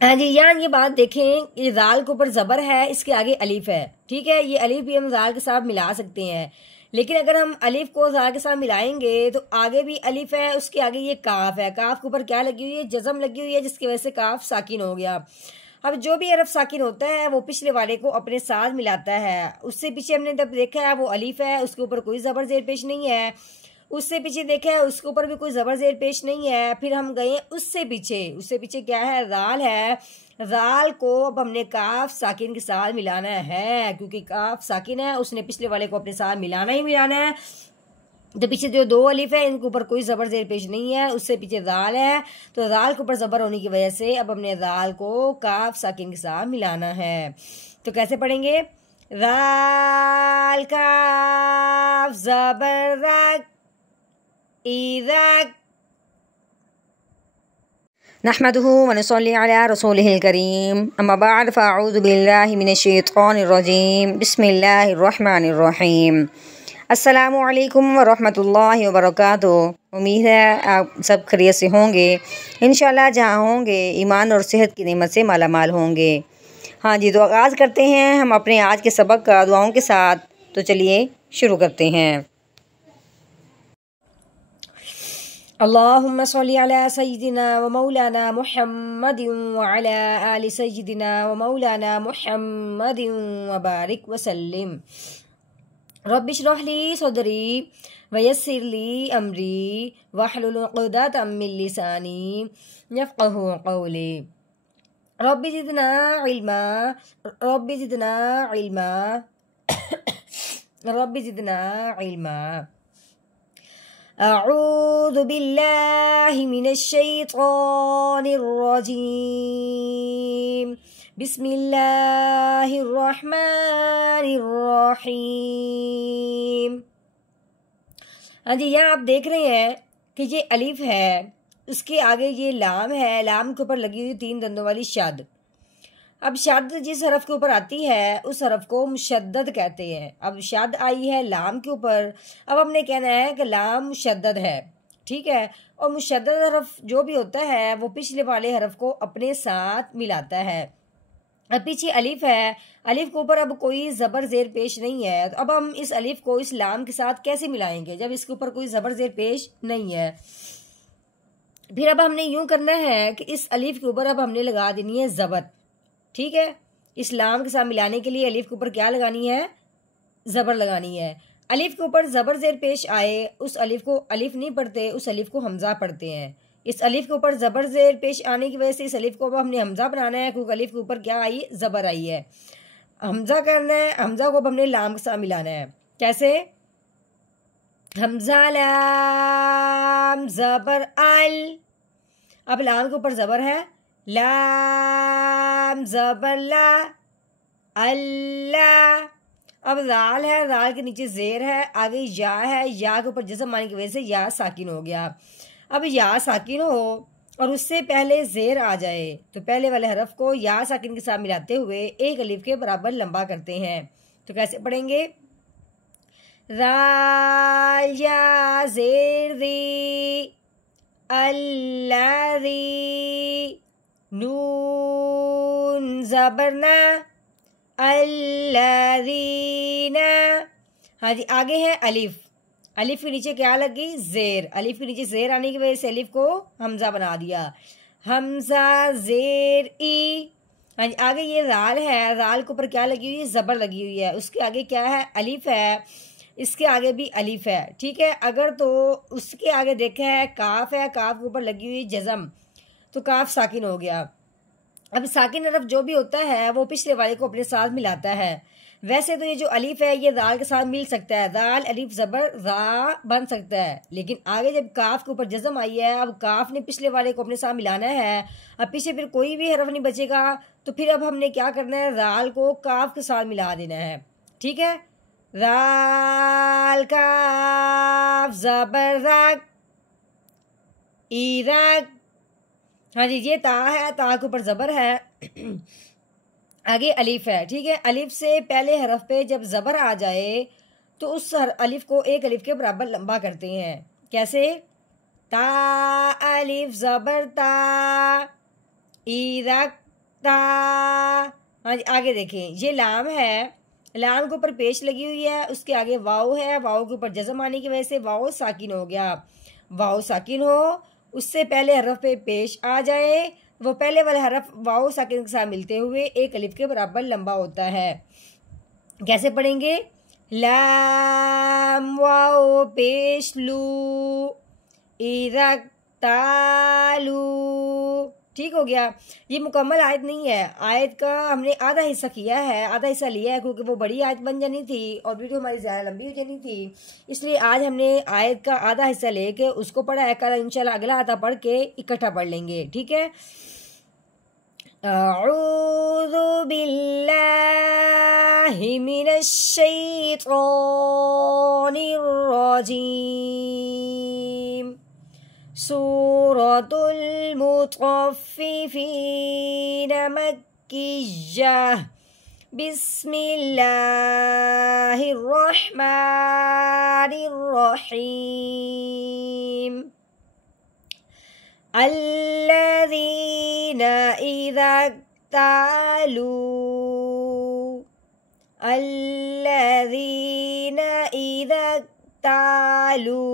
हाँ जी, यहाँ ये बात देखें, ये जाल के ऊपर जबर है, इसके आगे अलीफ है। ठीक है, ये अलीफ भी हम जाल के साथ मिला सकते हैं, लेकिन अगर हम अलीफ को जाल के साथ मिलाएंगे तो आगे भी अलीफ है, उसके आगे ये काफ है। काफ के ऊपर क्या लगी हुई है? जज़म लगी हुई है, जिसकी वजह से काफ साकिन हो गया। अब जो भी हरफ साकिन होता है वो पिछले वाले को अपने साथ मिलाता है। उससे पीछे हमने जब देखा है वो अलीफ है, उसके ऊपर कोई जबर जेर पेश नहीं है। उससे पीछे देखा है उसके ऊपर भी कोई जबर जेर पेश नहीं है। फिर हम गए उससे पीछे क्या है? राल है। राल को अब हमने काफ साकिन के साथ मिलाना है, क्योंकि काफ साकिन है, उसने पिछले वाले को अपने साथ मिलाना ही मिलाना है। तो पीछे जो दो अलिफ है इनके ऊपर कोई जबर जेर पेश नहीं है, उससे पीछे दाल है, तो दाल के ऊपर जबर होने की वजह से अब हमने दाल को काफ साकिन के साथ मिलाना है। तो कैसे पढ़ेंगे? राल काफ जबर रक इरक। नहमदुहु व नुसल्ली अला रसूलिहिल करीम, अम्मा बअद फ़अऊज़ु बिल्लाहि मिनश शैतानिर रजीम, बिस्मिल्लाहिर रहमानिर रहीम। अस्सलामु अलैकुम व रहमतुल्लाहि व बरकातुहू। उम्मीद है आप सब खैरियत से होंगे। इंशाअल्लाह जहाँ होंगे ईमान और सेहत की नेमत से मालामाल होंगे। हाँ जी, तो आगाज़ करते हैं हम अपने आज के सबक का दुआओं के साथ। तो चलिए शुरू करते हैं। अल्लाहुम्मा सल्ली अला सय्यिदिना व मौलाना मुहम्मदिन व अला आलि सय्यिदिना व मौलाना मुहम्मदिन व बारिक व सल्लिम। रब्बि इश्रह ली सदरी व यस्सिर ली अमरी वहलुल उक़दतम मिन लिसानी यफ़क़हू क़ौली। Rabbi ज़िदना इल्मा rabbi ज़िदना इल्मा rabbi ज़िदना इल्मा। अऊज़ु बिल्लाहि मिनश शैतानिर रजीम, बिस्मिल्लाहिर रहमानिर रहीम। हाँ जी, यहाँ आप देख रहे हैं कि ये अलिफ है, उसके आगे ये लाम है, लाम के ऊपर लगी हुई 3 दंदों वाली शद। अब शद जिस हरफ के ऊपर आती है उस हरफ को मुशद्दद कहते हैं। अब शद आई है लाम के ऊपर, अब हमने कहना है कि लाम मुशद्दद है। ठीक है, और मुशद्दद हरफ जो भी होता है वो पिछले वाले हरफ को अपने साथ मिलाता है। अब पीछे अलिफ है, अलिफ के ऊपर अब कोई ज़बर ज़ेर पेश नहीं है, तो अब हम इस अलिफ को इस लाम के साथ कैसे मिलाएंगे जब इसके ऊपर कोई ज़बर ज़ेर पेश नहीं है? फिर अब हमने यूं करना है कि इस अलिफ के ऊपर अब हमने लगा देनी है ज़बर। ठीक है, इस लाम के साथ मिलाने के लिए अलिफ के ऊपर क्या लगानी है? ज़बर लगानी है। अलिफ के ऊपर ज़बर ज़ेर पेश आए उस अलिफ को अलिफ नहीं पढ़ते, उस अलिफ को हमज़ा पढ़ते हैं। इस अलिफ के ऊपर ज़बर ज़ेर पेश आने की वजह से इस अलिफ को अब हमने हमज़ा बनाना है, क्योंकि अलिफ के ऊपर क्या आई? ज़बर आई है। हमज़ा करना है, हमज़ा को अब हमने लाम के साथ मिलाना है। कैसे? हमज़ा लाम ज़बर अल। अब लाम के ऊपर ज़बर है, लाम ज़बर ला, अल्लाह। अब राल है, राल के नीचे जेर है, आगे या है, या के ऊपर जज़म आने की वजह से या साकिन हो गया। अब या साकिन हो और उससे पहले जेर आ जाए तो पहले वाले हरफ को या साकिन के साथ मिलाते हुए एक अलिफ के बराबर लंबा करते हैं। तो कैसे पढ़ेंगे? राल या जेर दी अल्लाज़ी नून ज़बरना अल्लाज़ीना। हाँ जी, आगे है अलिफ, अलिफ के नीचे क्या लगी? जेर। अलिफ के नीचे जेर आने की वजह से अलिफ को हमजा बना दिया, हमजा जेर ई। हाँ जी, आगे ये राल है, राल के ऊपर क्या लगी हुई है? ज़बर लगी हुई है, उसके आगे क्या है? अलिफ है, इसके आगे भी अलिफ है। ठीक है, अगर तो उसके आगे देखा है काफ है, काफ के ऊपर लगी हुई जज़म, तो काफ साकिन हो गया। अब साकिन हरफ जो भी होता है वो पिछले वाले को अपने साथ मिलाता है। वैसे तो ये जो अलीफ है ये दाल के साथ मिल सकता है, दाल अलीफ ज़बर रा बन सकता है, लेकिन आगे जब काफ के ऊपर जज़म आई है, अब काफ ने पिछले वाले को अपने साथ मिलाना है, अब पीछे फिर कोई भी हरफ नहीं बचेगा, तो फिर अब हमने क्या करना है? दाल को काफ के साथ मिला देना है। ठीक है, राल काफ ज़बर रक इरक। हाँ जी, ये ता है, ता के ऊपर ज़बर है, आगे अलिफ है। ठीक है, अलिफ से पहले हरफ पे जब ज़बर आ जाए तो उस अलिफ को एक अलिफ के बराबर लंबा करते हैं। कैसे? ता अलिफ ज़बर ता इरक। ता। हाँ जी, आगे देखें, ये लाम है, लाम के ऊपर पेश लगी हुई है, उसके आगे वाव है, वाव के ऊपर जज़म आने की वजह से वाव साकिन हो गया। वाव साकिन हो, उससे पहले हरफ पे पेश आ जाए, वो पहले वाला हरफ वाव साकिन के साथ मिलते हुए एक अलिफ के बराबर लंबा होता है। कैसे पढ़ेंगे? लाम वाव पेश लू इरा तालू। ठीक हो गया। ये मुकम्मल आयत नहीं है, आयत का हमने आधा हिस्सा किया है, आधा हिस्सा लिया है, क्योंकि वो बड़ी आयत बन जानी थी और वीडियो हमारी ज़्यादा लंबी हो जानी थी, इसलिए आज हमने आयत का आधा हिस्सा लेके उसको पढ़ा है। कल इंशाल्लाह अगला आधा पढ़ के इकट्ठा पढ़ लेंगे, ठीक है। अऊज़ु बिल्लाहि मिनश शैतानिर रजीम। सूरतुल मुतफ़्फ़िफ़ीन मक्किय्यह। बिस्मिल्लाहिर रहमानिर रहीम। अल्लज़ीना इज़ा तालू, अल्लज़ीना इज़ा तालू।